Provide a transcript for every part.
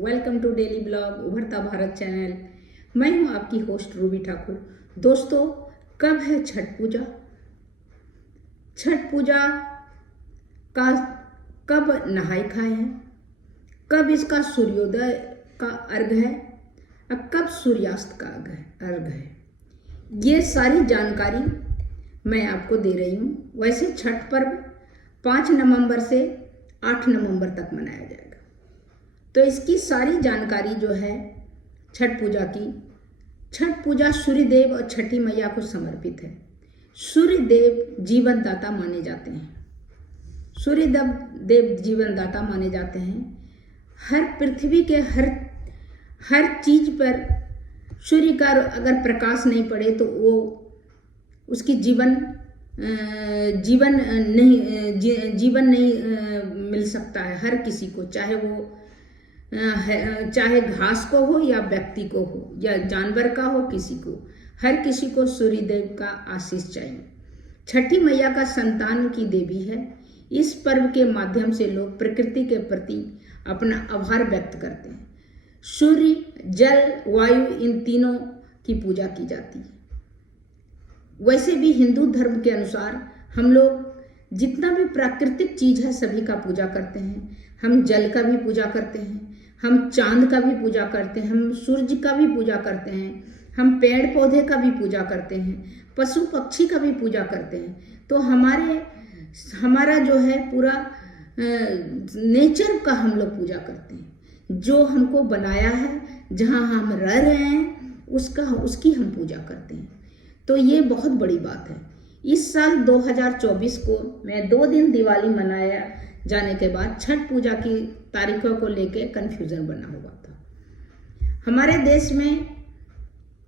Welcome to daily blog उभरता Bharat channel. मैं हूं आपकी होस्ट रूबी ठाकुर। दोस्तों, कब है छठ पूजा? छठ पूजा का कब नहाई खाए हैं, कब इसका सूर्योदय का अर्घ है और कब सूर्यास्त का अर्घ है, ये सारी जानकारी मैं आपको दे रही हूँ। वैसे छठ पर्व 5 नवंबर से 8 नवंबर तक मनाया जाएगा, तो इसकी सारी जानकारी जो है छठ पूजा की। छठ पूजा सूर्य देव और छठी मैया को समर्पित है। सूर्य देव जीवन दाता माने जाते हैं। सूर्य देव जीवन दाता माने जाते हैं। हर पृथ्वी के हर चीज पर सूर्य का अगर प्रकाश नहीं पड़े तो वो उसकी जीवन नहीं मिल सकता है हर किसी को, चाहे वो चाहे घास को हो या व्यक्ति को हो या जानवर का हो, किसी को, हर किसी को सूर्य देव का आशीष चाहिए। छठी मैया का संतान की देवी है। इस पर्व के माध्यम से लोग प्रकृति के प्रति अपना आभार व्यक्त करते हैं। सूर्य, जल, वायु, इन तीनों की पूजा की जाती है। वैसे भी हिंदू धर्म के अनुसार हम लोग जितना भी प्राकृतिक चीज है सभी का पूजा करते हैं। हम जल का भी पूजा करते हैं, हम चांद का भी पूजा करते हैं, हम सूर्य का भी पूजा करते हैं, हम पेड़ पौधे का भी पूजा करते हैं, पशु पक्षी का भी पूजा करते हैं। तो हमारा जो है पूरा नेचर का हम लोग पूजा करते हैं। जो हमको बनाया है, जहाँ हम रह रहे हैं, उसकी हम पूजा करते हैं। तो ये बहुत बड़ी बात है। इस साल 2024 को मैं 2 दिन दिवाली मनाया जाने के बाद छठ पूजा की तारीखों को लेके कन्फ्यूजन बना हुआ था। हमारे देश में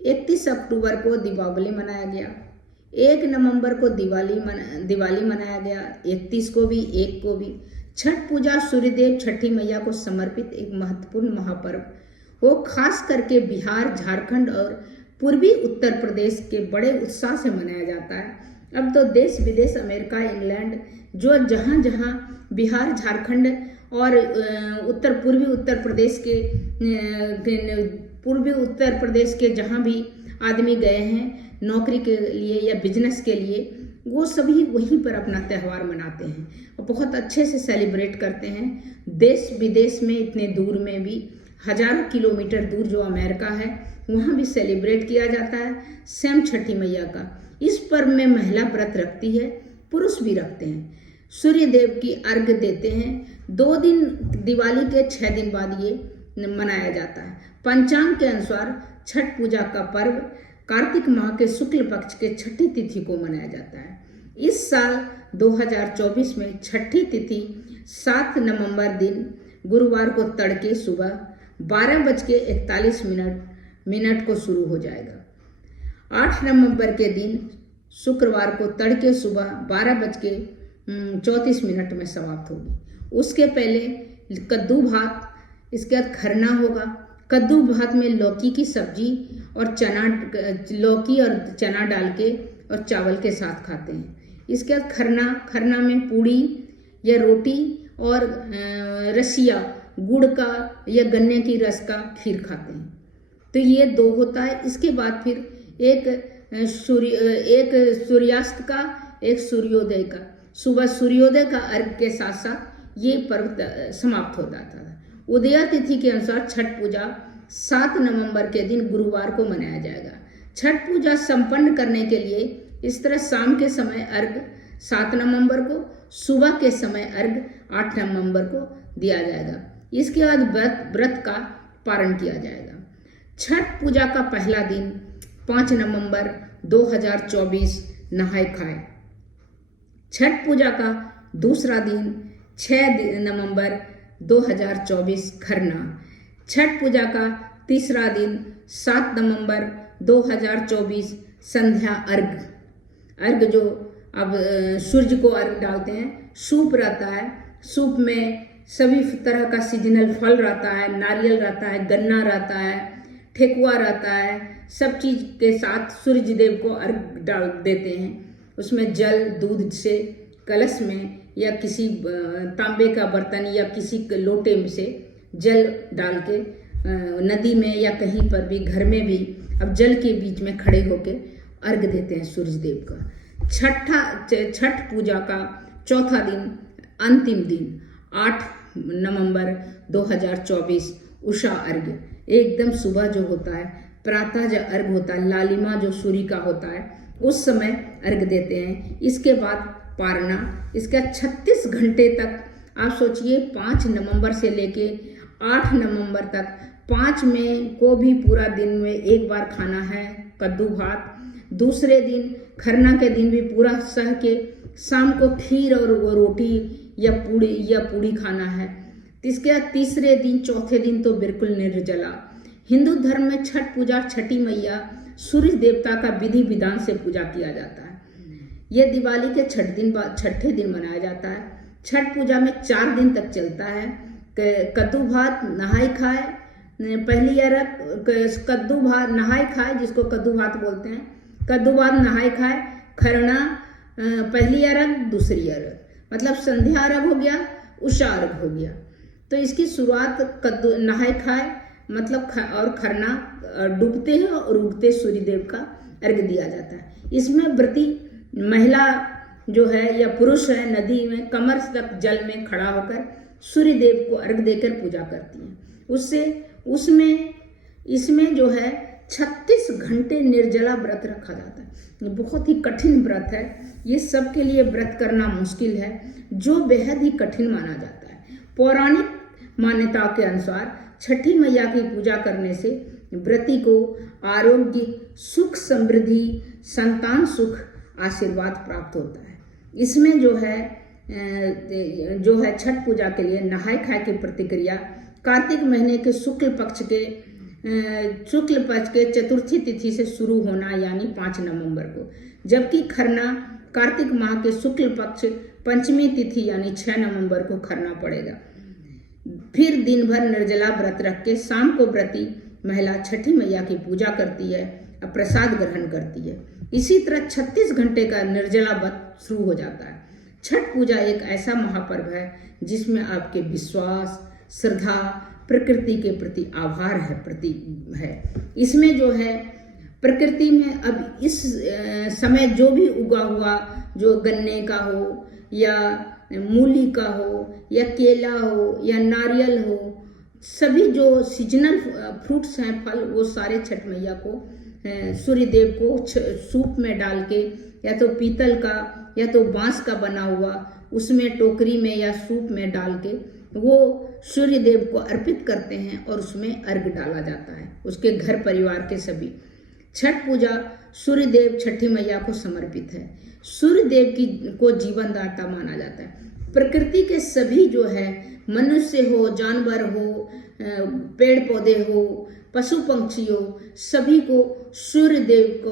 31 अक्टूबर को दीपावली मनाया गया, 1 नवंबर को दिवाली मनाया गया, 31 को भी, 1 को भी। छठ पूजा सूर्यदेव छठी मैया को समर्पित एक महत्वपूर्ण महापर्व वो खास करके बिहार, झारखंड और पूर्वी उत्तर प्रदेश के बड़े उत्साह से मनाया जाता है। अब तो देश विदेश, अमेरिका, इंग्लैंड, जो जहाँ बिहार, झारखंड और पूर्वी उत्तर प्रदेश के जहाँ भी आदमी गए हैं नौकरी के लिए या बिजनेस के लिए, वो सभी वहीं पर अपना त्यौहार मनाते हैं और बहुत अच्छे से सेलिब्रेट करते हैं। देश विदेश में, इतने दूर में भी, हजारों किलोमीटर दूर जो अमेरिका है, वहाँ भी सेलिब्रेट किया जाता है सेम छठी मैया का। इस पर्व में महिला व्रत रखती है, पुरुष भी रखते हैं। सूर्य देव की अर्घ देते हैं। 2 दिन, दिवाली के 6 दिन बाद ये मनाया जाता है। पंचांग के अनुसार छठ पूजा का पर्व कार्तिक माह के शुक्ल पक्ष के छठी तिथि को मनाया जाता है। इस साल 2024 में छठी तिथि 7 नवंबर दिन गुरुवार को तड़के सुबह 12:41 को शुरू हो जाएगा। 8 नवंबर के दिन शुक्रवार को तड़के सुबह 12:34 में समाप्त होगी। उसके पहले कद्दू भात, इसके बाद खरना होगा। कद्दू भात में लौकी की सब्जी और लौकी और चना डाल के और चावल के साथ खाते हैं। इसके बाद खरना में पूड़ी या रोटी और रसिया, गुड़ का या गन्ने की रस का खीर खाते हैं। तो ये 2 होता है। इसके बाद फिर एक सूर्यास्त का, एक सूर्योदय का। सुबह सूर्योदय का अर्घ के साथ साथ ये पर्व समाप्त हो जाता है। उदया तिथि के अनुसार छठ पूजा 7 नवंबर के दिन गुरुवार को मनाया जाएगा। छठ पूजा संपन्न करने के लिए इस तरह शाम के समय अर्घ 7 नवंबर को, सुबह के समय अर्घ 8 नवंबर को दिया जाएगा। इसके बाद व्रत का पारण किया जाएगा। छठ पूजा का पहला दिन 5 नवंबर 2024 नहाय खाए। छठ पूजा का दूसरा दिन 6 नवंबर 2024 खरना। छठ पूजा का तीसरा दिन 7 नवंबर 2024 संध्या अर्घ जो अब सूर्य को अर्घ डालते हैं। सूप रहता है, सूप में सभी तरह का सीजनल फल रहता है, नारियल रहता है, गन्ना रहता है, ठेकुआ रहता है। सब चीज के साथ सूर्य देव को अर्घ डाल देते हैं। उसमें जल, दूध से कलश में या किसी तांबे का बर्तन या किसी लोटे में से जल डाल के नदी में या कहीं पर भी, घर में भी, अब जल के बीच में खड़े होके अर्घ देते हैं सूरज देव का। छठ पूजा का चौथा दिन, अंतिम दिन 8 नवंबर 2024 उषा अर्घ, एकदम सुबह जो होता है, प्रातः जो अर्घ होता है, लालिमा जो सूर्य का होता है, उस समय अर्घ देते हैं। इसके बाद पारना, इसका 36 घंटे तक आप सोचिए, 5 नवंबर से लेके 8 नवंबर तक, 5 में को भी पूरा दिन में एक बार खाना है कद्दू भात। दूसरे दिन खरना के दिन भी पूरा सह के शाम को खीर और वो रोटी या पूड़ी खाना है। इसके बाद तीसरे दिन, चौथे दिन तो बिल्कुल निर्जला। हिंदू धर्म में छठ पूजा, छठी मैया, सूर्य देवता का विधि विधान से पूजा किया जाता है। यह दिवाली के छठे दिन मनाया जाता है। छठ पूजा में 4 दिन तक चलता है। कद्दू भात, नहाय खाए, पहली अर्घ कद्दू भात नहाय खाए, जिसको कद्दू भात बोलते हैं, कद्दू भात नहाय खाए, खरना पहली अर्घ, दूसरी अर्घ, मतलब संध्या अर्घ हो गया, उषा अर्घ हो गया। तो इसकी शुरुआत कद्दू नहाय खाए मतलब और खरना, डूबते हैं और उगते सूर्य देव का अर्घ दिया जाता है। इसमें व्रती महिला जो है या पुरुष है, नदी में कमर तक जल में खड़ा होकर सूर्य देव को अर्घ देकर पूजा करती हैं। इसमें जो है 36 घंटे निर्जला व्रत रखा जाता है। बहुत ही कठिन व्रत है, ये सबके लिए व्रत करना मुश्किल है, जो बेहद ही कठिन माना जाता है। पौराणिक मान्यताओं के अनुसार छठी मैया की पूजा करने से व्रती को आरोग्य, सुख, समृद्धि, संतान सुख, आशीर्वाद प्राप्त होता है। इसमें जो है छठ पूजा के लिए नहाय खाए की प्रतिक्रिया कार्तिक महीने के शुक्ल पक्ष के चतुर्थी तिथि से शुरू होना, यानी 5 नवंबर को, जबकि खरना कार्तिक माह के शुक्ल पक्ष पंचमी तिथि यानी 6 नवंबर को खरना पड़ेगा। फिर दिन भर निर्जला व्रत रख के शाम को व्रती महिला छठी मैया की पूजा करती है और प्रसाद ग्रहण करती है। इसी तरह 36 घंटे का निर्जला व्रत शुरू हो जाता है। छठ पूजा एक ऐसा महापर्व है जिसमें आपके विश्वास, श्रद्धा, प्रकृति के प्रति आभार है। इसमें जो है प्रकृति में अब इस समय जो भी उगा हुआ, जो गन्ने का हो या मूली का हो या केला हो या नारियल हो, सभी जो सीजनल फ्रूट्स हैं, फल, वो सारे छठ मैया को, सूर्य देव को सूप में डाल के, या तो पीतल का या तो बांस का बना हुआ, उसमें टोकरी में या सूप में डाल के वो सूर्य देव को अर्पित करते हैं और उसमें अर्घ डाला जाता है, उसके घर परिवार के सभी। छठ पूजा सूर्य देव छठी मैया को समर्पित है। सूर्य देव को जीवनदाता माना जाता है। प्रकृति के सभी जो है, मनुष्य हो, जानवर हो, पेड़ पौधे हो, पशु पक्षी हो, सभी को सूर्य देव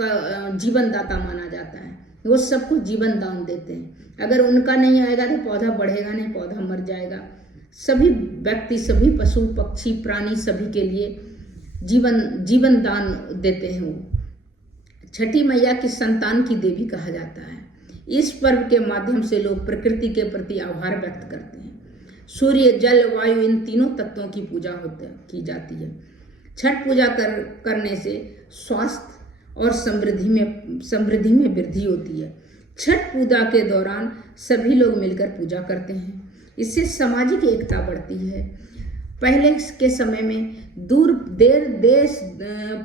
का जीवनदाता माना जाता है। वो सबको जीवन दान देते हैं। अगर उनका नहीं आएगा तो पौधा बढ़ेगा नहीं, पौधा मर जाएगा। सभी व्यक्ति, सभी पशु पक्षी प्राणी, सभी के लिए जीवन दान देते हैं। वो छठी मैया की संतान की देवी कहा जाता है। इस पर्व के माध्यम से लोग प्रकृति के प्रति आभार व्यक्त करते हैं। सूर्य, जल, वायु, इन तीनों तत्वों की पूजा की जाती है। छठ पूजा करने से स्वास्थ्य और समृद्धि में वृद्धि होती है। छठ पूजा के दौरान सभी लोग मिलकर पूजा करते हैं। इससे सामाजिक एकता बढ़ती है। पहले के समय में देश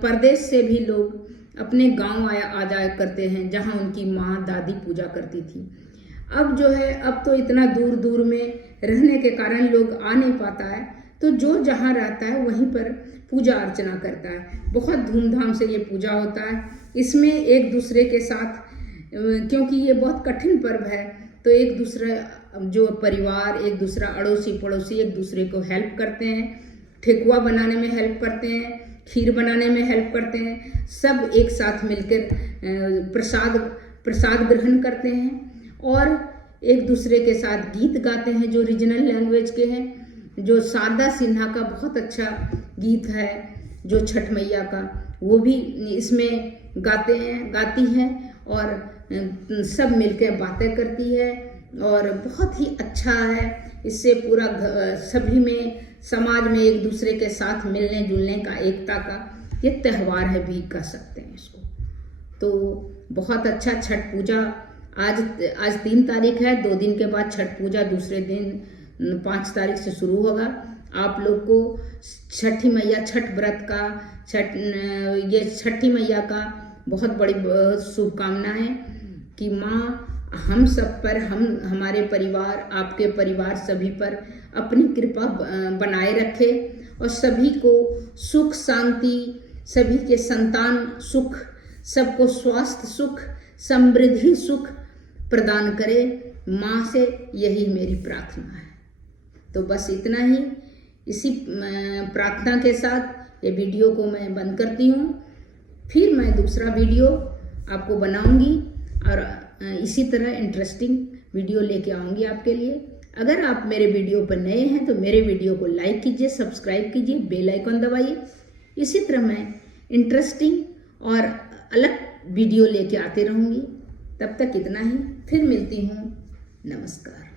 परदेश से भी लोग अपने गांव आ जाया करते हैं, जहां उनकी माँ दादी पूजा करती थी। अब जो है, अब तो इतना दूर दूर में रहने के कारण लोग आ नहीं पाता है, तो जो जहाँ रहता है वहीं पर पूजा अर्चना करता है। बहुत धूमधाम से ये पूजा होता है। इसमें एक दूसरे के साथ, क्योंकि ये बहुत कठिन पर्व है, तो एक दूसरा जो परिवार, एक दूसरा अड़ोसी पड़ोसी एक दूसरे को हेल्प करते हैं। ठेकुआ बनाने में हेल्प करते हैं, खीर बनाने में हेल्प करते हैं। सब एक साथ मिलकर प्रसाद ग्रहण करते हैं और एक दूसरे के साथ गीत गाते हैं जो रीजनल लैंग्वेज के हैं। जो शारदा सिन्हा का बहुत अच्छा गीत है जो छठ मैया का, वो भी इसमें गाती हैं और सब मिलकर बातें करती है और बहुत ही अच्छा है। इससे पूरा सभी में समाज में एक दूसरे के साथ मिलने जुलने का, एकता का ये त्यौहार है भी कह सकते हैं इसको। तो बहुत अच्छा छठ पूजा आज 3 तारीख है, 2 दिन के बाद छठ पूजा दूसरे दिन 5 तारीख से शुरू होगा। आप लोग को छठी मैया छठ व्रत का ये छठी मैया का बहुत बड़ी शुभकामनाएं कि माँ हम सब पर, हमारे परिवार, आपके परिवार सभी पर अपनी कृपा बनाए रखे और सभी को सुख शांति, सभी के संतान सुख, सबको स्वास्थ्य सुख, समृद्धि सुख प्रदान करे। माँ से यही मेरी प्रार्थना है। तो बस इतना ही, इसी प्रार्थना के साथ ये वीडियो को मैं बंद करती हूँ। फिर मैं दूसरा वीडियो आपको बनाऊंगी और इसी तरह इंटरेस्टिंग वीडियो लेके आऊँगी आपके लिए। अगर आप मेरे वीडियो पर नए हैं तो मेरे वीडियो को लाइक कीजिए, सब्सक्राइब कीजिए, बेल आइकन दबाइए। इसी तरह मैं इंटरेस्टिंग और अलग वीडियो लेके आते रहूँगी। तब तक इतना ही, फिर मिलती हूँ। नमस्कार।